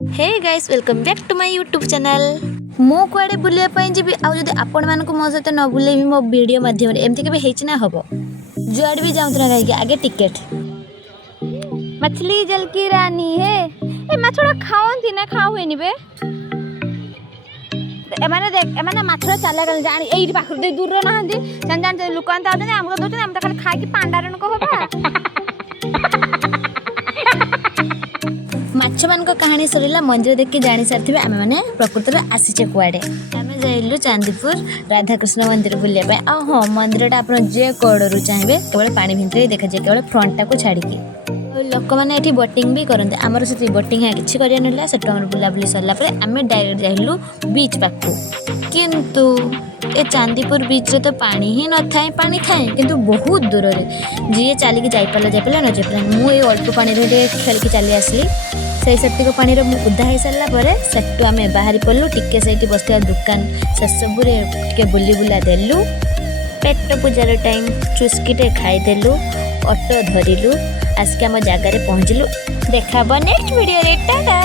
Hey guys welcome back to my YouTube channel. मो कुआडे बुलिया जी आउ जदि आपण मानक मो सहित न बुलेबी मो वीडियो माध्यम रे एमती केबे हेछि ना हबो जुआड भी जाउत ना काहे आगे टिकट मछली जल की रानी है ए माछड़ा खाओंती ना खाओ बे एमाने देख एमाने माछड़ा चाले गल जानी एई पाखर दे दूर नहांती जान जान लुकान ता आदने हमको दोते हम त खाली खाई की पांडारन को होबा माछ मान को कहानी सरीला मंदिर देख के जानी सारथिबे आमे माने प्रकृति रे आसीचे कुआडे आमे जाइलु चांदीपुर राधा कृष्ण मंदिर बुलिया पे आ हां मंदिर ता आपण जे कोडरु चाहेबे केवल पानी भितरे देखा जे केवल फ्रंट टा को छाड़ी के लोक माने एठी बोटिंग भी करते आमर से बोटिंग है किछि करिया नला सेट हमर बुला बुली सरला परे आमे डायरेक्ट जाइलु बीच पाखु किंतु ए चांदीपुर बीच रे तो पानी ही न थाए पानी थाए किंतु बहुत दूर रे जी चली के जाई पाला न जाई मु ए अल्प पानी रे खेल के चली आसली से सेटिक पानी रे उदा हो सारा पर सेटू आम बाहरी पड़लु टिके से बसवा दुकान से सब टे बुली बुला देलु पेट पूजार टाइम चुस्कीटे खाईदेलु ऑटो धरिलु आसिक आम जगार पहुँचलु देखा नेक्स्ट वीडियो रे टाटा।